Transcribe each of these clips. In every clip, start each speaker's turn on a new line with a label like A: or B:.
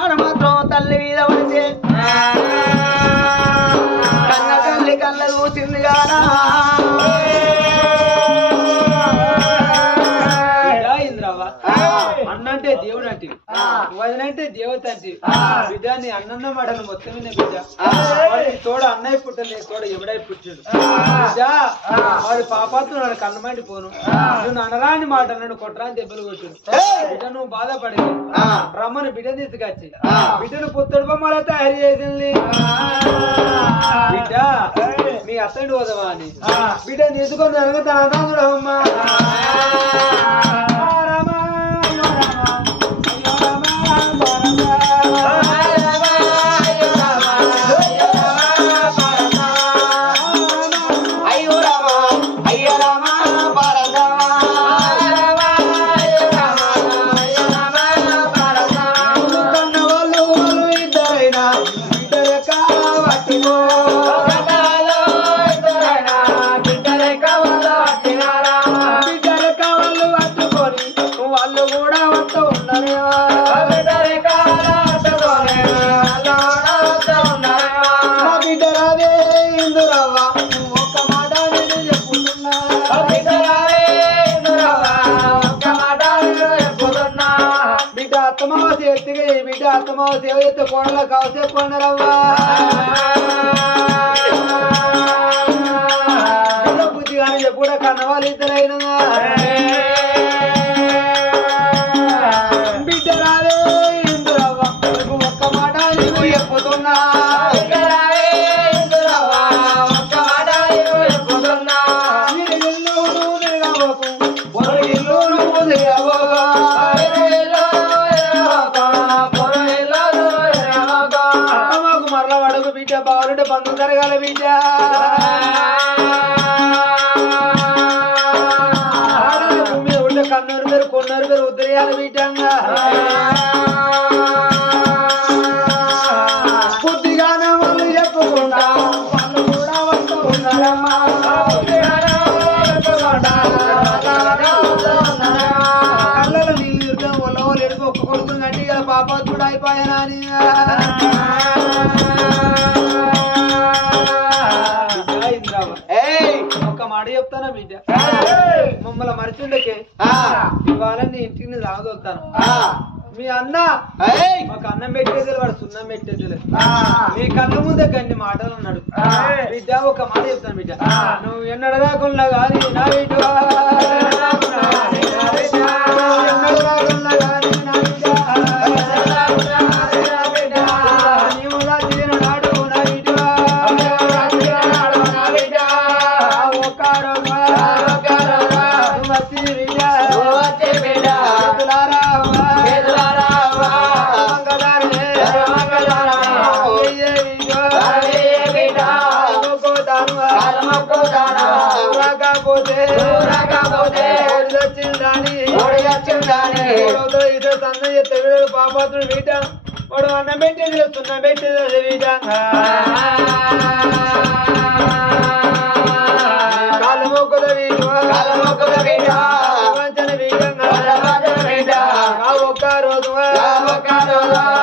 A: Sarama దేవత అంటే బిడ్డ నీ అన్నన్న మాటలు మొత్తం బిడ్డ. తోడ అన్నయ్య పుట్టలేదు తోడ ఎవడై పుట్టాడు. బిడ్డ వాడి పాపాత్మ నన్ను కన్నమండి పోను. నువ్వు అనరాని మాట నన్ను కొట్టరాని దెబ్బలు కొట్టాడు. బిడ్డ నువ్వు బాధపడి రమ్మని బిడ్డ తీసుకొచ్చి. బిడ్డను పుత్తడి బొమ్మల తయారు చేసింది. బిడ్డ మీ అత్తడి పోదవా అని. బిడ్డ తీసుకొని అనగా తన అమ్మా
B: అత్తమావ సేవ ఎత్తు కోడల కావసే కొండరవ్వా బుద్ధి కానీ ఎప్పుడ కన్నవాళ్ళు ఇద్దరైనా
A: రాగొస్తాను మీ అన్న మాకు అన్నం పెట్టేది వాడు సున్నం పెట్టేది మీ కళ్ళ ముందే గన్ని మాటలు అన్నాడు. బిడ్డ ఒక మాట చెప్తాను బిడ్డ. నువ్వు ఎన్నడ రాకుండా కానీ నా మొక్కుతాను. రాకపోతే వచ్చిందని. రోజులు ఇదే సన్న ఎత్తడు పాపాత్రుడు వీట వాడు? అన్నం పెట్టేది సున్నం పెట్టేది వీట కాలు మొక్కుద వీట వంచన వీట ఆ ఒక్క రోజు నువ్వు వచ్చి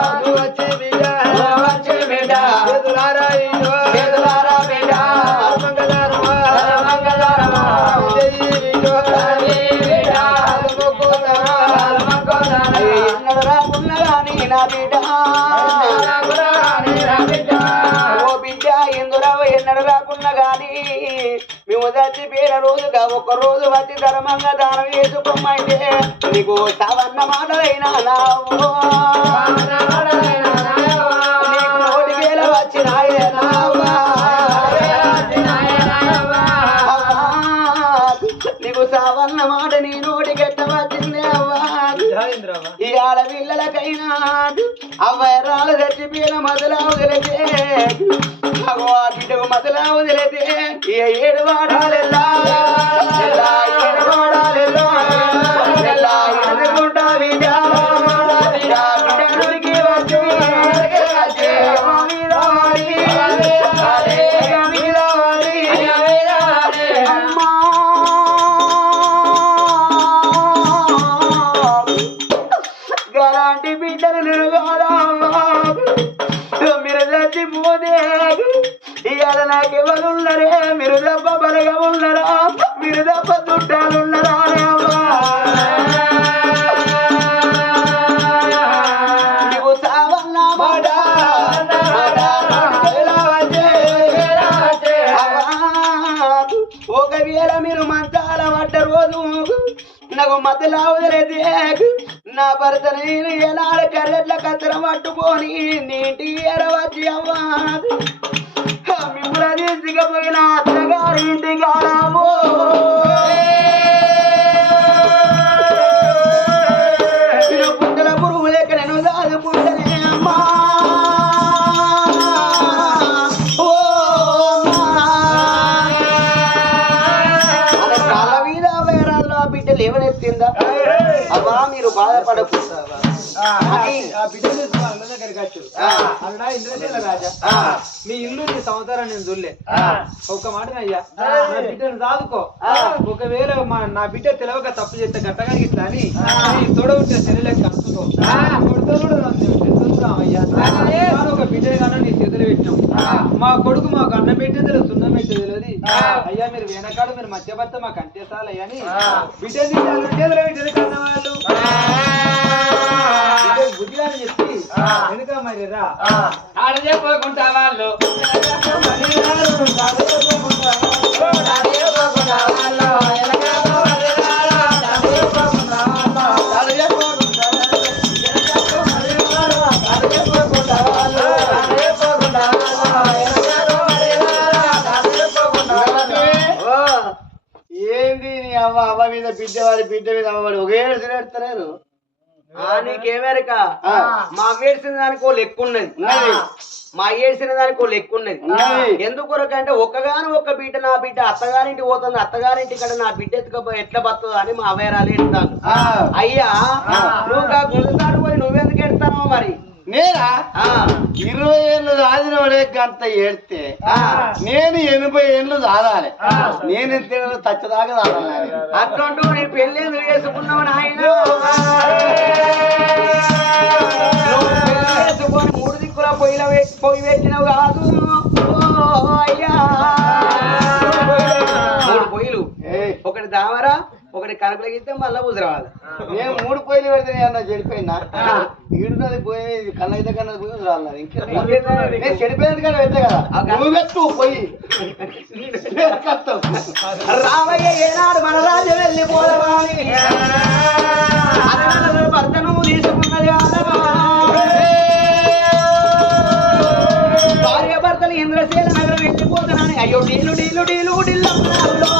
B: మేము రోజుగా ఒక రోజు వచ్చి ధర్మంగా దానం చేసుకోమైతే నీకు సవన్న మాటలైనా నావు నీకు నీకు సవన్న మాట నీ నోటి వచ్చిందే అవ్వా? ఈ ఆడపిల్లలకైనా అవ్వరాలు చచ్చిపోయిన మొదలా అగో ఆ బిడ్డకు మొదలా ఏడు వాడాలెల్లా ఏడు వాడాలెల్లా మధ్యలో వదిలేదే నా భర్త నేను ఎలాడ కర్రెట్ల కత్తెర పట్టుకొని నీటి ఎరవచ్చి అవ్వా మిమ్మల్ని తీసుకుపోయిన అత్తగారి ఇంటికి రామో ఆ.
A: మీ ఇల్లు నీ సంవత్సరం నేను చూడలే.
B: ఆ.
A: ఒక్క మాట అయ్యా. నా బిడ్డను సాదుకో. ఒకవేళ మా నా బిడ్డ తెలవక తప్పు చేస్తే గట్టగా ఇట్లా అని తోడ ఉంటే శరీరం కలుసుకో కొడుతో కూడా అయ్యా. ఒక బిడ్డ కానీ నీ చేతులు పెట్టినాం మా కొడుకు మాకు అన్నం పెట్టే తెలియదు సున్నం పెట్టే తెలియదు అయ్యా మీరు వెనకాడు మీరు మధ్య భర్త మాకు అంతే చాలు అయ్యా అని. వాళ్ళు? బుద్ధి అని చెప్పి వెనుక మరి రా. చెప్పకుండా వాళ్ళు.
B: ఏంది మీద బిడ్డ వాడి బిడ్డ మీద అవ్వ వాడు ఒకే ఏడుతున్నారు నీకేమేరక? మా ఏడ్చిన దానికి ఓ లెక్క ఉన్నది. మా ఏడ్చిన దానికి ఓ లెక్క ఉన్నది. ఎందుకొరకంటే ఒక్కగాను ఒక్క బిడ్డ నా బిడ్డ అత్తగారింటికి పోతుంది అత్తగారింటి కాడ నా బిడ్డ ఎత్తుకపోయి ఎట్లా బతుంది అని మా అవేరాలు ఎడతాను అయ్యా నువ్వు గుండెతాడు పోయి నువ్వెందుకు ఎడతావు మరి?
C: నేనా?
B: ఆ,
C: ఇరవై ఏళ్ళు రాదినోడే గంట ఏడితే
B: ఆ.
C: నేను ఎనభై ఏళ్ళు దాదాలి నేను ఎంత ఏళ్ళు తచ్చదాకా దాదాలి
B: అట్లుంటూ నీ చేసుకున్నావు నాయన? నువ్వు పెళ్ళి చేసుకొని మూడు దిక్కుల పొయ్యిల పొయ్యి పెట్టినవు కాదు. అయ్యా. మూడు పొయ్యిలు. ఒకటి దావరా ఒకటి కడుపులో గిస్తే మళ్ళా ఉజరవాలి
C: నేను మూడు పొయ్యిలు పెడితే అన్న చెడిపోయినా ఈడున్నది పోయి కన్నైతే కన్నది పోయి రాలేదు ఇంకా నేను చెడిపోయినది కానీ పెట్టే కదా. నువ్వు పెట్టు కట్టం.
B: రామయ్య ఏనాడు మన రాజు వెళ్ళిపోదవాని భర్తను తీసుకున్నది. భార్య భర్తలు ఇంద్రసేన నగరం వెళ్ళిపోతున్నాను అయ్యో డీలు డీలు డీలు డిల్లమ్మనాలో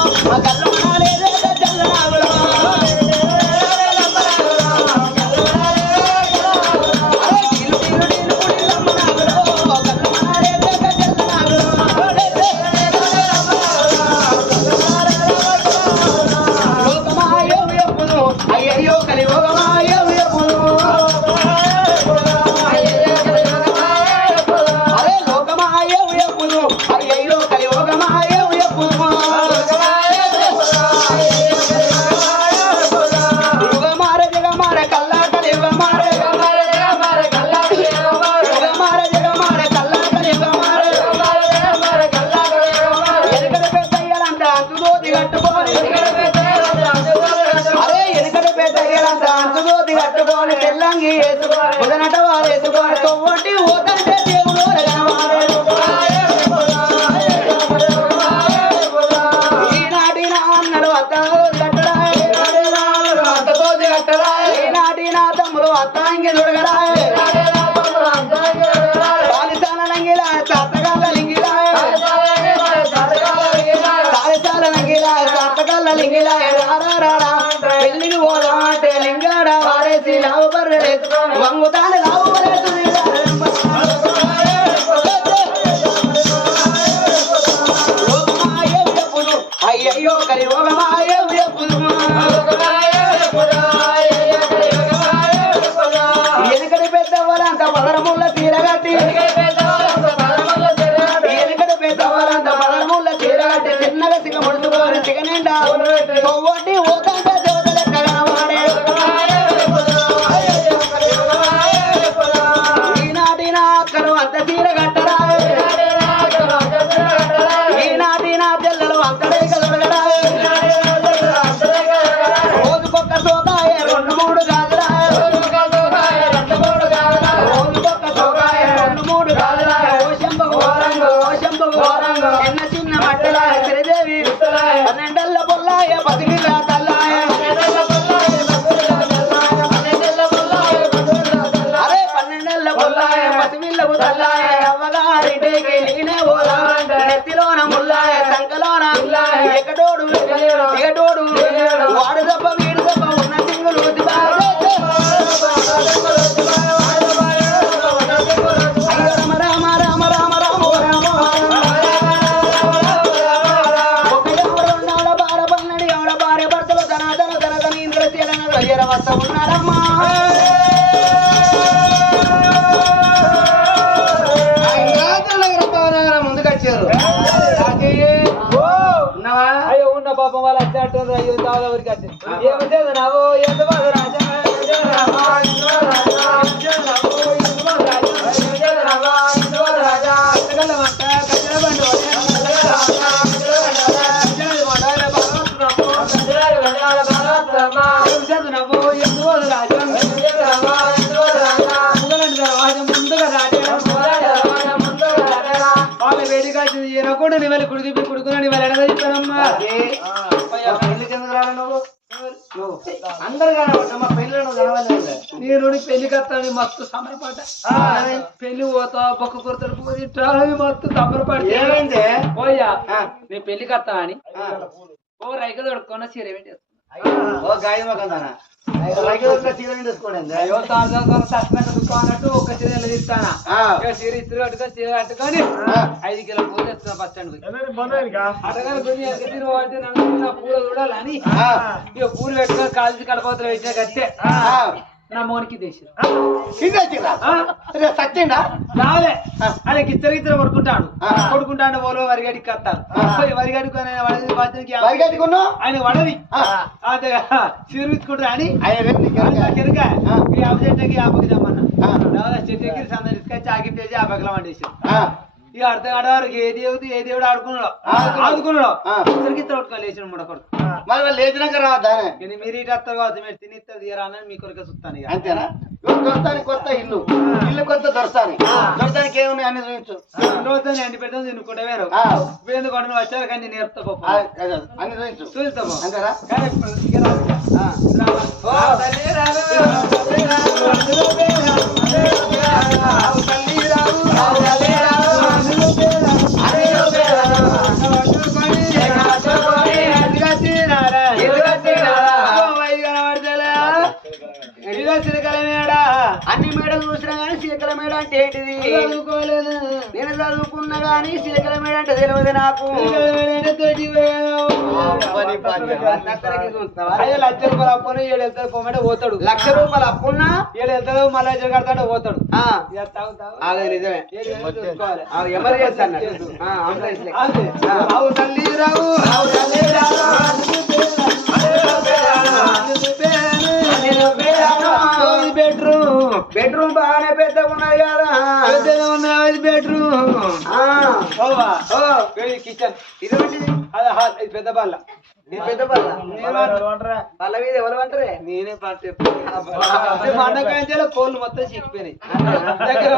B: తాతగాల రారా రారా పోదాం అంటే లింగాడ వారేసి లావు బర్రె వంగుతాను లావు అయ్యయ్యో
C: Yeah, అందరు కనబడ్డా మా పెళ్ళి నువ్వు కనవలేదు
A: నేను పెళ్ళికి వస్తాను మస్తు సంబరపడ్డ. పెళ్ళి పోతా బొక్క కొరతలు పోయి మస్తు సంబరపడి
C: ఏమైంది?
A: పోయా. నేను పెళ్ళికి వస్తా అని. ఓ రైక దొడుకున్న చీర పెట్టేస్తా అయ్యో అన్నట్టు ఒక చీర తీస్తానా? చీర చీర ఐదు కిలో పూలు తెస్తున్నా బస్ స్టాండ్ అంటే చూడాలని. ఇక పూలు పెట్టుకొని కాల్చి
C: ఆ.
A: నా మోనికి దేశం
C: కింద చీర రే, సచ్చిందా
A: రాలే అదే గిత్తర గిత్తర కొడుకుంటాడు. కొడుకుంటాడు ఓలో వరిగడికి పోయి వరిగడికి ఆయన వడది. అదే చీరుకుంటాడు అని
C: ఆయన రేపు నీకు ఎరక.
A: కెరక
C: ఆ.
A: ఈ ఆపు చెట్టుకి ఆపకి తెమ్మన్నా
C: ఆ.
A: చెట్టు ఎక్కి సందడి తీసుకొచ్చి ఆగిట్టేసి ఆ పక్కల వండేసి
C: ఆ.
A: ఇక అర్థం ఆడవారికి ఏ దేవుడు ఏ దేవుడు ఆడుకున్నాడు. ఆడుకున్నాడు. ఇద్దరికి తోటకాలు వేసిన ముడ కొడుకు
C: మరి వాళ్ళు లేచినాక రావద్దానే
A: ఇది మీరు ఇటు వస్తారు కావచ్చు మీరు తినిస్తారు తీయరా అని మీ కొరకే చూస్తాను ఇక
C: అంతేనా ఇప్పుడు దొరసాని కొత్త ఇల్లు ఇల్లు కొత్త దొరసాని దొరసానికి ఏమున్నాయి అన్ని చూపించు
A: రోజు ఎండి పెడతాం తినుకుంటే వేరు. ఎందుకు నువ్వు వచ్చారు కానీ నేను నేర్పుతా
C: అదే, అన్ని చూపించు
A: చూస్తాము
C: అంతేనా
A: కానీ
B: అన్ని మేడలు చూసినా గానీ శీకల మేడ అంటే ఏంటిది. నేను చదువుకున్నా గానీ శీకల మేడ అంటే తెలియదు నాకు.
A: మేడ లక్ష రూపాయలు అప్పుని ఏడు వెళ్తాడు పోమంటే పోతాడు.
B: లక్ష రూపాయలు అప్పున్నా?
A: ఏడు వెళ్తాడు మళ్ళీ కడతాడు పోతాడు.
B: ఆగదు నిజమే.
A: తల్లి రావు. రావు తల్లి రావు. బెడ్రూమ్
B: బెడ్రూమ్ బాగానే పెద్దగా ఉన్నది కదా.
A: పెద్దగా ఉన్నది బెడ్రూమ్. కిచెన్.
B: ఇది
A: పెద్ద బల్ల.
B: ఇది పెద్ద పల్ల. పల్ల మీద ఎవరు అంటారే
A: నేనే అన్నకాంచాలో కోళ్ళు మొత్తం చిక్కిపోయినాయి. దగ్గర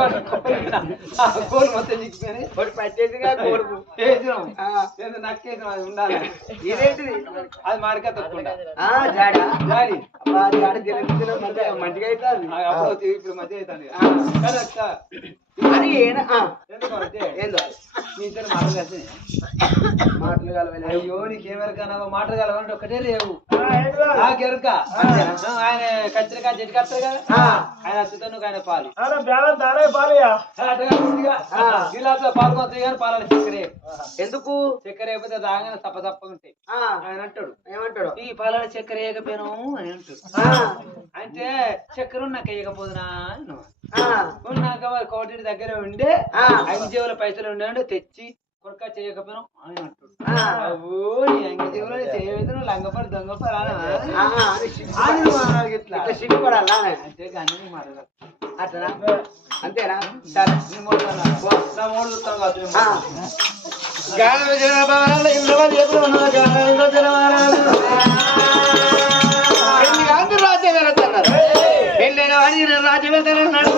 A: కోళ్ళు. మొత్తం చిక్కిపోయినాయి.
B: ఒకటి కోడుకు
A: వేసినాం నక్కేసినాం అది ఉండాలి.
B: ఇదేంటిది?
A: అది మాడికా తప్పకుండా
B: జాడా.
A: జాడి.
B: జాడ జరుగుతున్న మంచిగా మంచిగా అవుతుంది
A: అప్పుడు ఇప్పుడు మధ్య
B: అది ఏందో
A: ఇద్దరు మాటలు కలిసి
B: మాటలు కలవలేదు
A: అయ్యో నీకేమెరకనా మాటలు కలవాలంటే ఒకటే లేవు. నాకెరక ఆయన కచ్చరికా చెట్టు కత్తరు కదా
B: ఆ.
A: ఆయన నువ్వు ఆయన పాలు.
B: ఆ.
A: గిలాసులో పాలు కొత్తది కానీ పాలు చక్కెర.
B: ఎందుకు?
A: చక్కెర వేయకపోతే దాగానే తప్ప తప్పగా ఉంటాయి.
B: ఆ,
A: ఆయన అంటాడు.
B: ఏమంటాడు?
A: ఈ పాలలో చక్కెర వేయకపోయినావు అని అంటాడు.
B: ఆ,
A: అంటే చక్కెర ఉన్నాక వేయకపోదునా.
B: ఆ,
A: ఉన్నాక కోటి దగ్గర ఉండే
B: ఆ.
A: ఐదు జేబుల పైసలు ఉండే తెచ్చి కొరక చేయకపోయినావు అని అంటాడు.
B: ఆ.
A: అవ్వో, నీ అంగ జేబులో చేయలేదు నువ్వు లంగపడి దొంగపడి
B: ఆ,
A: అనా?
B: అది సిగ్గు-
A: అని నువ్వు అనాలి ఇట్లా.
B: ఇట్లా సిగ్గుపడాలా
A: అంతే కానీ నీ మాట కాదు.
B: అట్లా అంతేనా? సరే.
C: రాజ్యం వెళ్తానన్నాడు